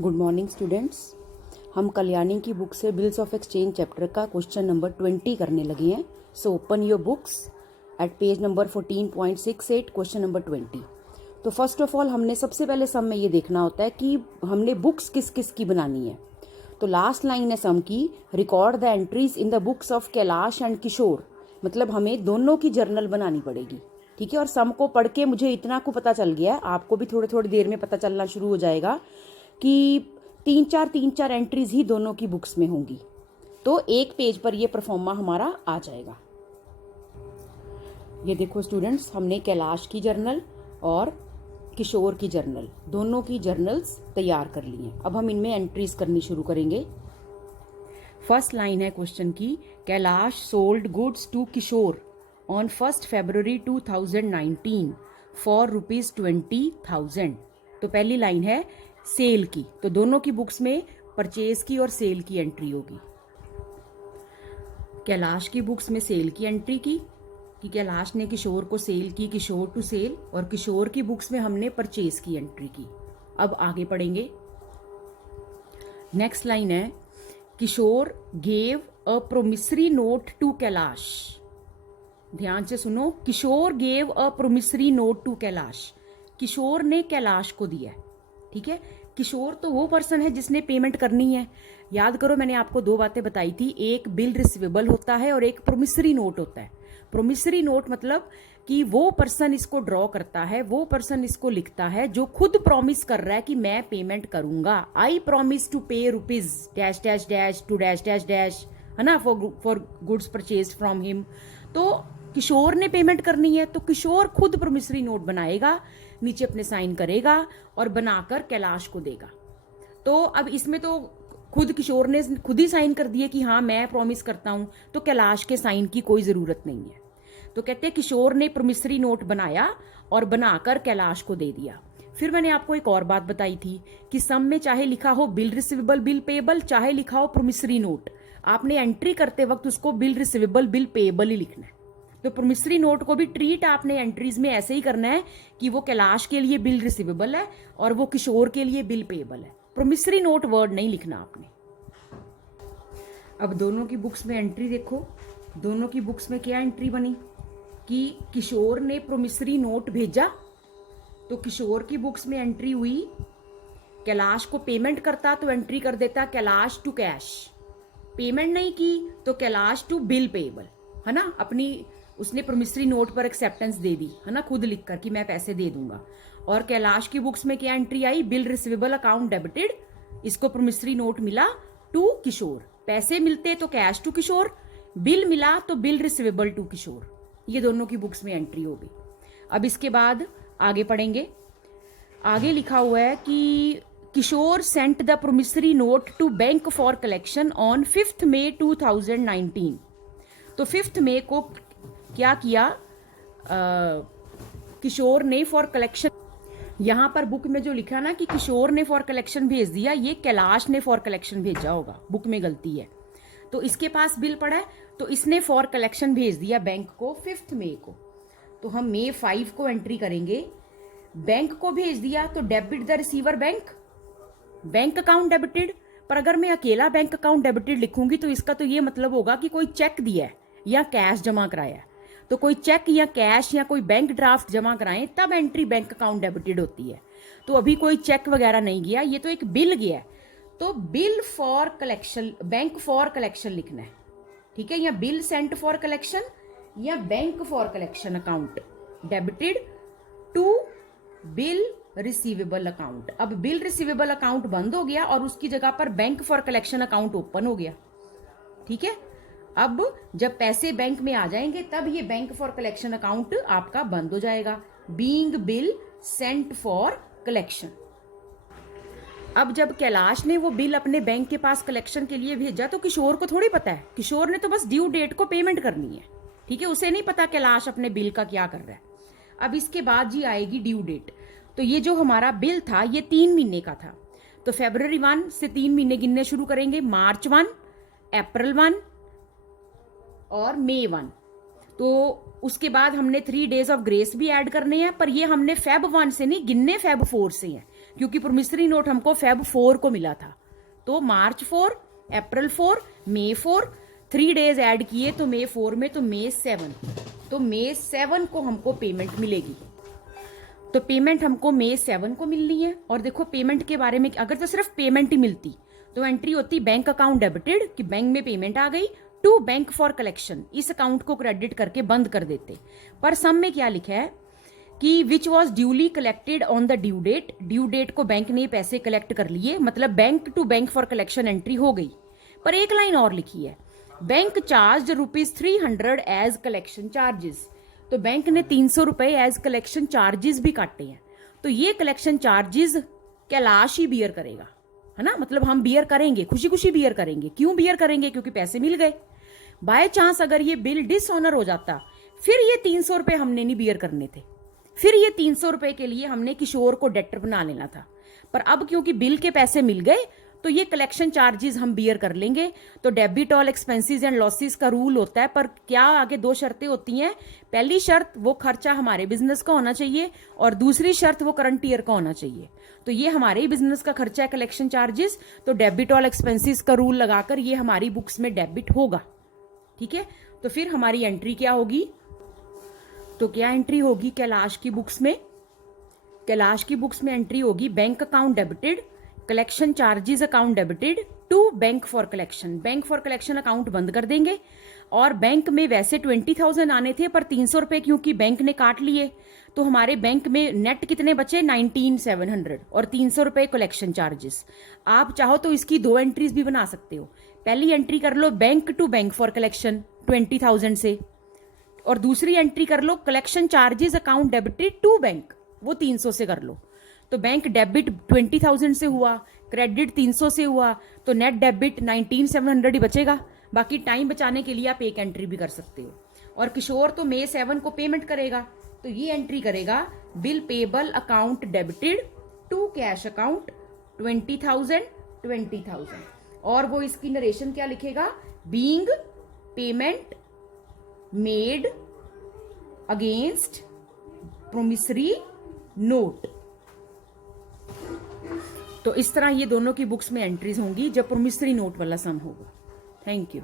Good morning students. हम कल्याणी की book से बिल्स ऑफ एक्सचेंज चैप्टर का क्वेश्चन नंबर 20 करने लगे हैं। So open your books at page number 14.68 question number 20। तो फर्स्ट ऑफ ऑल हमने सबसे पहले सम में ये देखना होता है कि हमने बुक्स किस किस की बनानी है। तो लास्ट लाइन है सम की, record the entries in the books of Kailash and Kishore. मतलब हमें दोनों की जर्नल बनानी पड़ेगी। ठीक है, और सम को पढ़ के मुझे इतना को पता चल गया है, आपको भी थोड़ी थोड़ी देर में पता चलना शुरू हो जाएगा कि तीन चार एंट्रीज ही दोनों की बुक्स में होंगी। तो एक पेज पर ये परफॉर्मा हमारा आ जाएगा। ये देखो स्टूडेंट्स, हमने कैलाश की जर्नल और किशोर की जर्नल, दोनों की जर्नल्स तैयार कर ली हैं। अब हम इनमें एंट्रीज करनी शुरू करेंगे। फर्स्ट लाइन है क्वेश्चन की, Kailash sold goods to Kishore on 1 February 2019 for ₹20,000। तो पहली लाइन है सेल की, तो दोनों की बुक्स में परचेज की और सेल की एंट्री होगी। कैलाश की बुक्स में सेल की एंट्री की कि कैलाश ने किशोर को सेल की, किशोर टू सेल, और किशोर की बुक्स में हमने परचेज की एंट्री की। अब आगे पढ़ेंगे। नेक्स्ट लाइन है, Kishore gave a promissory note to Kailash. ध्यान से सुनो, Kishore gave a promissory note to Kailash. Kishore ने कैलाश को दिया है। ठीक है, किशोर तो वो पर्सन है जिसने पेमेंट करनी है। याद करो, मैंने आपको दो बातें बताई थी, एक बिल रिसीवेबल होता है और एक प्रोमिसरी नोट होता है। प्रोमिसरी नोट मतलब कि वो पर्सन इसको ड्रॉ करता है, वो पर्सन इसको लिखता है जो खुद प्रॉमिस कर रहा है कि मैं पेमेंट करूंगा। I promise to pay rupees dash dash dash two dash dash dash, है ना, for goods purchase from him. तो किशोर ने पेमेंट करनी है, तो किशोर खुद प्रोमिसरी नोट बनाएगा, नीचे अपने साइन करेगा और बनाकर कैलाश को देगा। तो अब इसमें तो खुद किशोर ने खुद ही साइन कर दिए कि हाँ मैं प्रॉमिस करता हूं, तो कैलाश के साइन की कोई जरूरत नहीं है। तो कहते हैं किशोर ने प्रोमिसरी नोट बनाया और बनाकर कैलाश को दे दिया। फिर मैंने आपको एक और बात बताई थी कि सम में चाहे लिखा हो बिल रिसीवेबल बिल पेएबल, चाहे लिखा हो प्रोमिसरी नोट, आपने एंट्री करते वक्त उसको बिल रिसीवेबल बिल पेएबल ही लिखना है। तो प्रोमिसरी नोट को भी ट्रीट आपने एंट्रीज में ऐसे ही करना है कि वो कैलाश के लिए बिल रिसीवेबल है और वो किशोर के लिए बिल पेएबल है। प्रोमिसरी नोट वर्ड नहीं लिखना आपने। अब दोनों की बुक्स में एंट्री देखो, दोनों की बुक्स में क्या एंट्री बनी कि किशोर ने प्रोमिसरी नोट भेजा, तो किशोर की बुक्स में एंट्री हुई, कैलाश को पेमेंट करता तो एंट्री कर देता कैलाश टू कैश, पेमेंट नहीं की तो कैलाश टू बिल पेएबल, है ना, अपनी उसने प्रोमिसरी नोट पर एक्सेप्टेंस दे दी, है ना, खुद लिखकर कि मैं पैसे दे दूंगा। और कैलाश की बुक्स में क्या एंट्री आई, बिल रिसीवेबल अकाउंट डेबिटेड, इसको प्रोमिसरी नोट मिला टू किशोर, पैसे मिलते तो कैश टू किशोर, बिल मिला तो बिल रिसीवेबल टू किशोर। ये दोनों की बुक्स में एंट्री होगी। अब इसके बाद आगे पढ़ेंगे। आगे लिखा हुआ है कि Kishore sent the promissory note to bank for collection on 5 May 2019। तो 5 मई को क्या किया किशोर ने फॉर कलेक्शन, यहां पर बुक में जो लिखा ना कि किशोर ने फॉर कलेक्शन भेज दिया, ये कैलाश ने फॉर कलेक्शन भेजा होगा, बुक में गलती है। तो इसके पास बिल पड़ा है तो इसने फॉर कलेक्शन भेज दिया बैंक को 5 मई को। तो हम May 5 को एंट्री करेंगे, बैंक को भेज दिया तो debit the receiver bank, bank account debited. पर अगर मैं अकेला बैंक अकाउंट डेबिटेड लिखूंगी तो इसका तो ये मतलब होगा कि कोई चेक दिया है या कैश जमा कराया है। तो कोई चेक या कैश या कोई बैंक ड्राफ्ट जमा कराएं तब एंट्री बैंक अकाउंट डेबिटेड होती है। तो अभी कोई चेक वगैरह नहीं गया, ये तो एक बिल गया है, तो bill for collection, bank for collection लिखना है। ठीक है, या बिल सेंट फॉर कलेक्शन या bank for collection account debited to bill receivable account. अब बिल रिसीवेबल अकाउंट बंद हो गया और उसकी जगह पर bank for collection account open हो गया। ठीक है, अब जब पैसे बैंक में आ जाएंगे तब ये बैंक फॉर कलेक्शन अकाउंट आपका बंद हो जाएगा, being bill sent for collection. अब जब कैलाश ने वो बिल अपने बैंक के पास कलेक्शन के लिए भेजा तो किशोर को थोड़ी पता है, किशोर ने तो बस ड्यू डेट को पेमेंट करनी है। ठीक है, उसे नहीं पता कैलाश अपने बिल का क्या कर रहा है। अब इसके बाद जी आएगी ड्यू डेट। तो ये जो हमारा बिल था ये 3 महीने का था, तो February 1 से 3 महीने गिनने शुरू करेंगे, March 1, April 1 और May 1। तो उसके बाद हमने 3 डेज ऑफ ग्रेस भी ऐड करने हैं, पर ये हमने Feb 1 से नहीं गिनने, Feb 4 से हैं, क्योंकि प्रोमिसरी नोट हमको फेब 4 को मिला था। तो मार्च 4, अप्रैल 4, मई 4, 3 डेज ऐड किए तो मई 4 में, तो मई 7, तो मई 7 को हमको पेमेंट मिलेगी। तो पेमेंट हमको मई 7 को मिलनी है। और देखो पेमेंट के बारे में, अगर तो सिर्फ पेमेंट ही मिलती तो एंट्री होती बैंक अकाउंट डेबिटेड, कि बैंक में पेमेंट आ गई, टू बैंक फॉर कलेक्शन, इस अकाउंट को क्रेडिट करके बंद कर देते। पर सम में क्या लिखा है कि which was duly collected on the due date, due date को बैंक ने पैसे कलेक्ट कर लिए, मतलब bank to bank for collection entry हो गई। पर एक लाइन और लिखी है, bank charge ₹300 as collection charges. तो बैंक ने 300 रुपए एज कलेक्शन चार्जेस भी काटे हैं। तो ये कलेक्शन चार्जेस कैलाश ही बियर करेगा, है ना, मतलब हम बियर करेंगे, खुशी खुशी बियर करेंगे। क्यों बियर करेंगे? क्योंकि पैसे मिल गए। बाय चांस अगर ये बिल डिसऑनर हो जाता, फिर ये 300 रुपए हमने नहीं बियर करने थे, फिर ये 300 रुपए के लिए हमने किशोर को डेटर बना लेना था। पर अब क्योंकि बिल के पैसे मिल गए तो ये कलेक्शन चार्जेस हम बियर कर लेंगे। तो debit all expenses and losses का रूल होता है, पर क्या आगे 2 शर्तें होती हैं। पहली शर्त वो खर्चा हमारे बिजनेस का होना चाहिए, और दूसरी शर्त वो करंट ईयर का होना चाहिए। तो ये हमारे ही बिजनेस का खर्चा है कलेक्शन चार्जेस, तो डेबिट ऑल एक्सपेंसेस का रूल लगाकर ये हमारी बुक्स में डेबिट होगा। ठीक है, तो फिर हमारी एंट्री क्या होगी? तो क्या एंट्री होगी कैलाश की बुक्स में? कैलाश की बुक्स में एंट्री होगी bank account debited, collection charges account debited to bank for collection. Bank for collection account बंद कर देंगे, और बैंक में वैसे 20,000 आने थे, पर 300 रुपए क्योंकि बैंक ने काट लिए, तो हमारे बैंक में नेट कितने बचे? 19,700, और 300 रुपए कलेक्शन चार्जेस। आप चाहो तो इसकी 2 एंट्रीज भी बना सकते हो। पहली एंट्री कर लो bank to bank for collection 20,000 से, और दूसरी एंट्री कर लो collection charges account debited to bank, वो 300 से कर लो। तो बैंक डेबिट 20,000 से हुआ, क्रेडिट 300 से हुआ, तो नेट डेबिट 19,700 ही बचेगा। बाकी टाइम बचाने के लिए आप एक एंट्री भी कर सकते हो। और किशोर तो मई 7 को पेमेंट करेगा, तो ये एंट्री करेगा bill payable account debited to cash account 20,000, और वो इसकी नरेशन क्या लिखेगा? Being payment made against promissory note. तो इस तरह ये दोनों की बुक्स में एंट्रीज होंगी जब प्रोमिसरी नोट वाला सम होगा। Thank you.